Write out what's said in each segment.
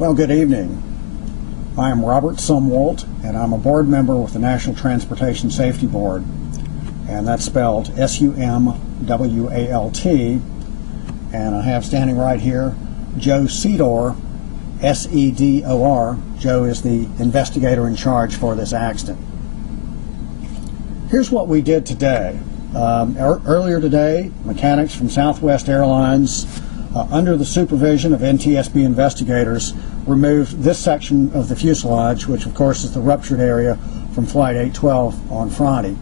Well, good evening. I am Robert Sumwalt, and I'm a board member with the National Transportation Safety Board, and that's spelled S-U-M-W-A-L-T, and I have standing right here Joe Sedor, S-E-D-O-R. Joe is the investigator in charge for this accident. Here's what we did today. Earlier today, mechanics from Southwest Airlines, under the supervision of NTSB investigators, removed this section of the fuselage, which of course is the ruptured area from Flight 812 on Friday.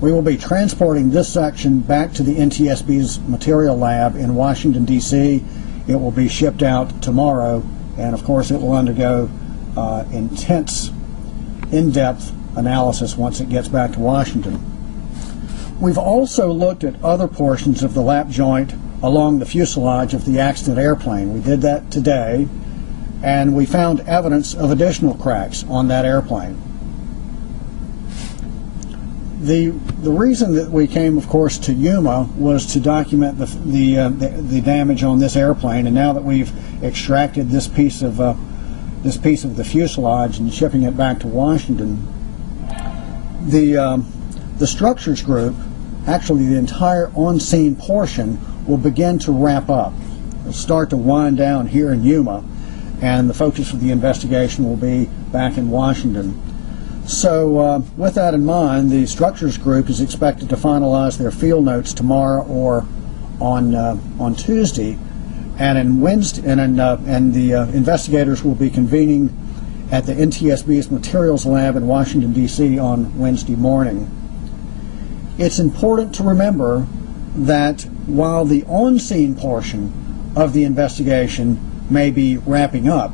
We will be transporting this section back to the NTSB's material lab in Washington, D.C. It will be shipped out tomorrow, and of course it will undergo intense, in-depth analysis once it gets back to Washington. We've also looked at other portions of the lap joint along the fuselage of the accident airplane. We did that today, and we found evidence of additional cracks on that airplane. The reason that we came, of course, to Yuma was to document the damage on this airplane, and now that we've extracted this piece of the fuselage and shipping it back to Washington, the structures group, actually the entire on-scene portion, will begin to wrap up. It'll start to wind down here in Yuma, and the focus of the investigation will be back in Washington. So with that in mind, the structures group is expected to finalize their field notes tomorrow or on Tuesday, and the investigators will be convening at the NTSB's materials lab in Washington, D.C. on Wednesday morning. It's important to remember that while the on-scene portion of the investigation may be wrapping up,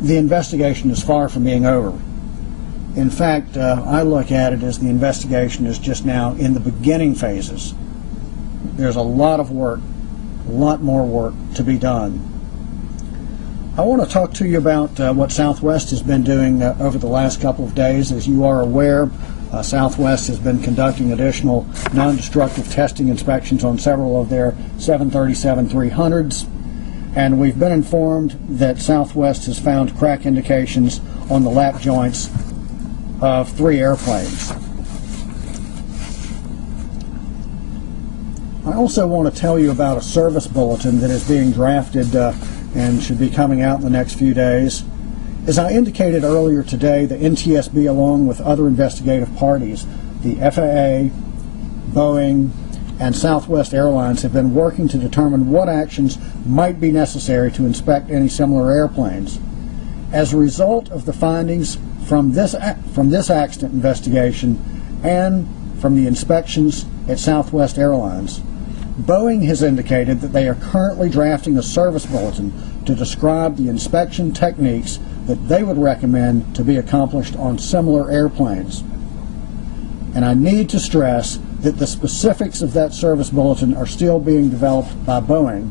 the investigation is far from being over. In fact, I look at it as the investigation is just now in the beginning phases. There's a lot of work, a lot more work to be done. I want to talk to you about what Southwest has been doing over the last couple of days. As you are aware, Southwest has been conducting additional non-destructive testing inspections on several of their 737-300s, and we've been informed that Southwest has found crack indications on the lap joints of 3 airplanes. I also want to tell you about a service bulletin that is being drafted and should be coming out in the next few days. As I indicated earlier today, the NTSB, along with other investigative parties, the FAA, Boeing, and Southwest Airlines, have been working to determine what actions might be necessary to inspect any similar airplanes. As a result of the findings from this accident investigation and from the inspections at Southwest Airlines, Boeing has indicated that they are currently drafting a service bulletin to describe the inspection techniques that they would recommend to be accomplished on similar airplanes. And I need to stress that the specifics of that service bulletin are still being developed by Boeing.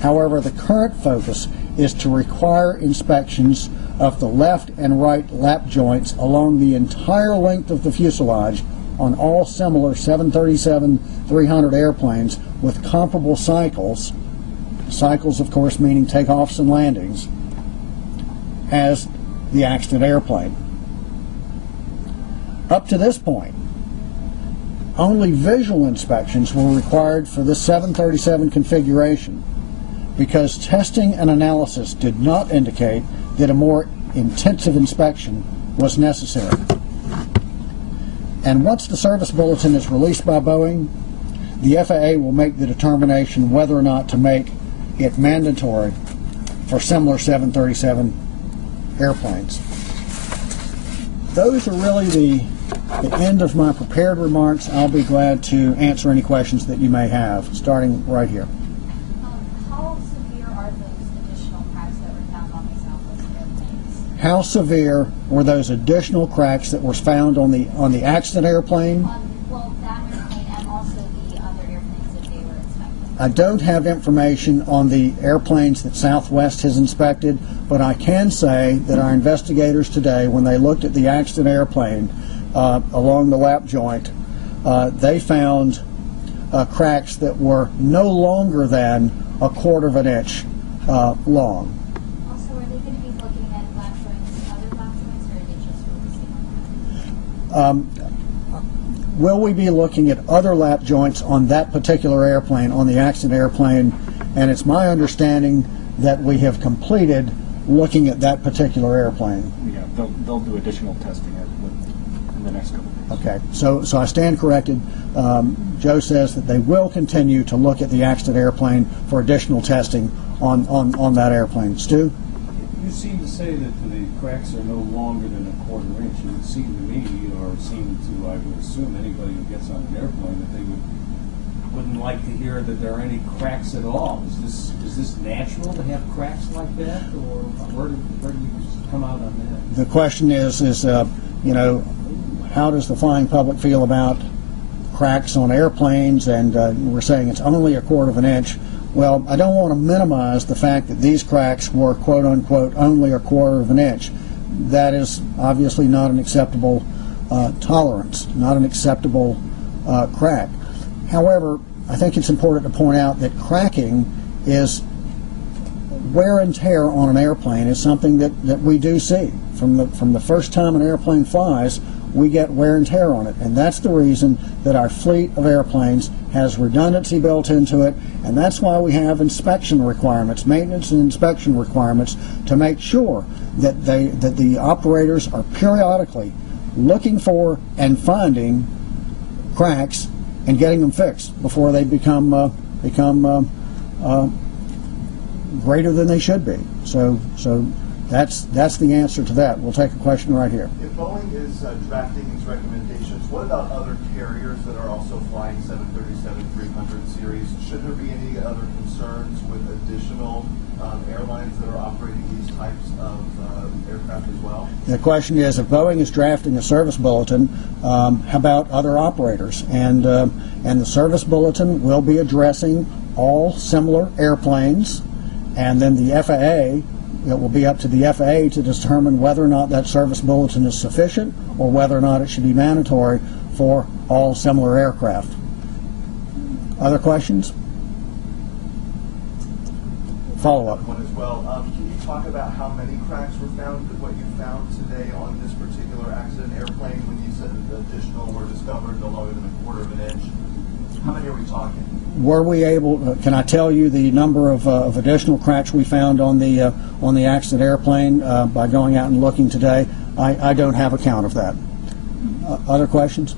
However, the current focus is to require inspections of the left and right lap joints along the entire length of the fuselage on all similar 737-300 airplanes with comparable cycles, of course meaning takeoffs and landings, as the accident airplane. Up to this point, only visual inspections were required for this 737 configuration because testing and analysis did not indicate that a more intensive inspection was necessary. And once the service bulletin is released by Boeing, the FAA will make the determination whether or not to make it mandatory for similar 737 airplanes. Those are really the end of my prepared remarks. I'll be glad to answer any questions that you may have, starting right here. How severe are those additional cracks that were found on the Southwest airplanes? How severe were those additional cracks that were found on the accident airplane? Well, that airplane and also the other airplanes that they were inspecting. I don't have information on the airplanes that Southwest has inspected, but I can say that our investigators today, when they looked at the accident airplane along the lap joint, they found cracks that were no longer than 1/4 of an inch long. Also, are they going to be looking at lap joints, other lap joints, or are they just focusing on that? Will we be looking at other lap joints on that particular airplane, on the accident airplane? And it's my understanding that we have completed looking at that particular airplane. Yeah, they'll do additional testing in the next couple of days. Okay, so I stand corrected. Joe says that they will continue to look at the accident airplane for additional testing on that airplane. Stu? You seem to say that the cracks are no longer than a quarter inch. It would seem to me, or seem to, I would assume, anybody who gets on an airplane that they wouldn't like to hear that there are any cracks at all. Is this natural to have cracks like that, or where do you come out on that? The question is you know, how does the flying public feel about cracks on airplanes? And we're saying it's only a quarter of an inch. Well, I don't want to minimize the fact that these cracks were quote-unquote only a quarter of an inch. That is obviously not an acceptable tolerance, not an acceptable crack. However, I think it's important to point out that cracking is wear and tear on an airplane is something that we do see. From the first time an airplane flies, we get wear and tear on it, and that's the reason that our fleet of airplanes has redundancy built into it, and that's why we have inspection requirements, maintenance and inspection requirements, to make sure that the operators are periodically looking for and finding cracks and getting them fixed before they become greater than they should be. So that's the answer to that. We'll take a question right here. If Boeing is drafting these recommendations, what about other carriers that are also flying 737-300 series? Should there be any other concerns with additional airlines that are operating these types of aircraft as well? The question is, if Boeing is drafting a service bulletin, how about other operators? And the service bulletin will be addressing all similar airplanes, and then the FAA, it will be up to the FAA to determine whether or not that service bulletin is sufficient or whether or not it should be mandatory for all similar aircraft. Other questions? Follow-up. One as well. Can you talk about how many cracks were found, what you found today on this particular accident airplane when you said that the additional were discovered no longer than a quarter of an inch? How many are we talking? Were we able? Can I tell you the number of additional cracks we found on the accident airplane by going out and looking today? I don't have a count of that. Other questions?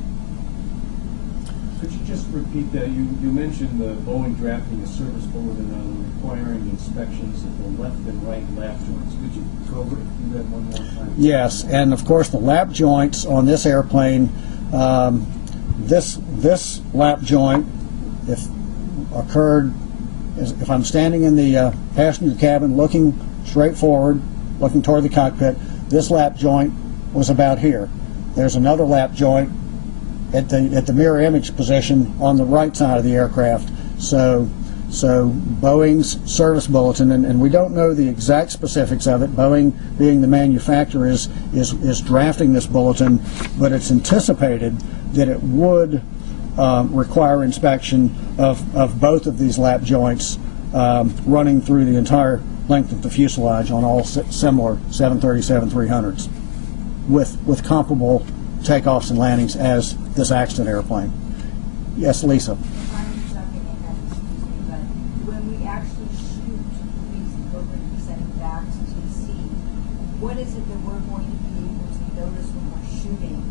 Could you just repeat that? You mentioned the Boeing drafting a service bulletin on requiring inspections of the left and right lap joints. Could you go over do that one more time? Yes, and of course the lap joints on this airplane. This lap joint, if occurred, if I'm standing in the passenger cabin looking straight forward, looking toward the cockpit, this lap joint was about here. There's another lap joint at the mirror image position on the right side of the aircraft. So Boeing's service bulletin, and we don't know the exact specifics of it. Boeing, being the manufacturer, is drafting this bulletin, but it's anticipated that it would require inspection of both of these lap joints running through the entire length of the fuselage on all similar 737-300s with comparable takeoffs and landings as this accident airplane. Yes, Lisa. When we actually shoot these that we're going to be sending back to TC, what is it that we're going to be able to notice when we're shooting?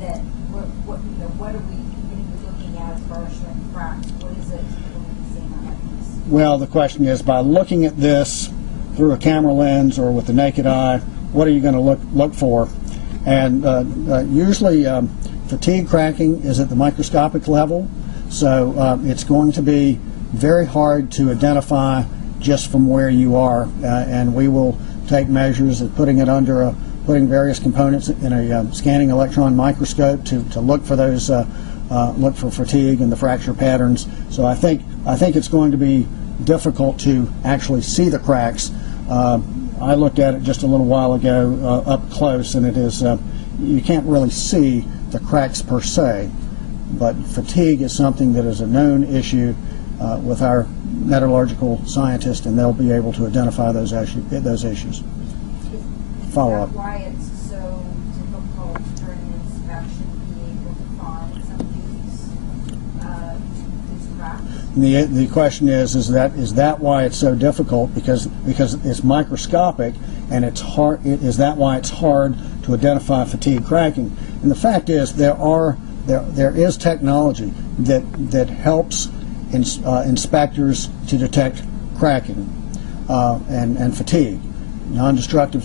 That what are we looking at as far as showing cracks? What is it that we're going to be seeing on that piece? Well, the question is, by looking at this through a camera lens or with the naked eye, what are you going to look for? And usually fatigue cracking is at the microscopic level, so it's going to be very hard to identify just from where you are, and we will take measures of putting various components in a scanning electron microscope to look for those look for fatigue and the fracture patterns. So I think it's going to be difficult to actually see the cracks. I looked at it just a little while ago up close, and it is you can't really see the cracks per se, but fatigue is something that is a known issue, with our metallurgical scientist, and they'll be able to identify those issues. Follow up. Is that why it's so difficult during the inspection to be able to find some of these cracks? The question is that why it's so difficult? Because it's microscopic, and it's hard. Is that why it's hard to identify fatigue cracking? And the fact is there is technology that helps inspectors to detect cracking and fatigue. Non-destructive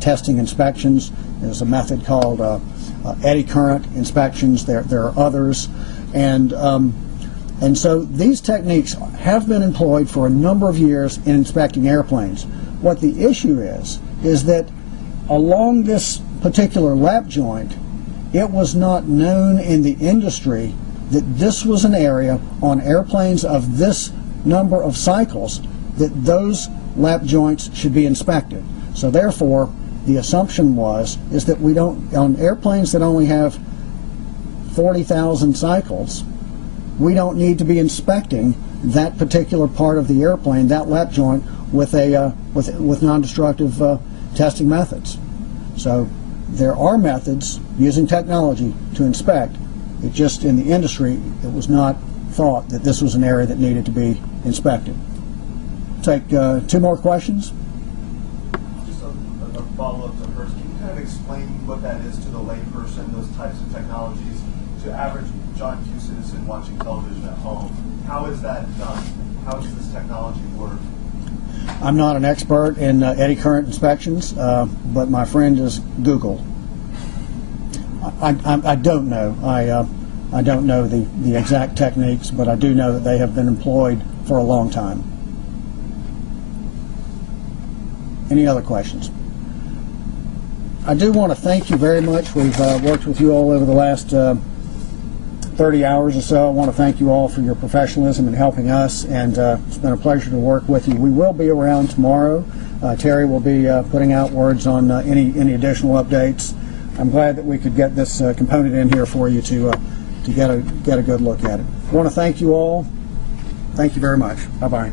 testing inspections. There's a method called eddy current inspections. There are others, and so these techniques have been employed for a number of years in inspecting airplanes. What the issue is that along this particular lap joint, it was not known in the industry that this was an area on airplanes of this number of cycles that those lap joints should be inspected. So therefore, the assumption is that we don't, on airplanes that only have 40,000 cycles, we don't need to be inspecting that particular part of the airplane, that lap joint, with non-destructive testing methods. So there are methods using technology to inspect. It just, in the industry, it was not thought that this was an area that needed to be inspected. Take 2 more questions. Just a follow-up to hers. Can you kind of explain what that is to the layperson, those types of technologies, to average John Q citizen watching television at home? How is that done? How does this technology work? I'm not an expert in eddy current inspections, but my friend is Google. I don't know. I don't know the exact techniques, but I do know that they have been employed for a long time. Any other questions? I do want to thank you very much. We've worked with you all over the last 30 hours or so. I want to thank you all for your professionalism in helping us, and it's been a pleasure to work with you. We will be around tomorrow. Terry will be putting out words on any additional updates. I'm glad that we could get this component in here for you to get a good look at it. I want to thank you all. Thank you very much. Bye-bye.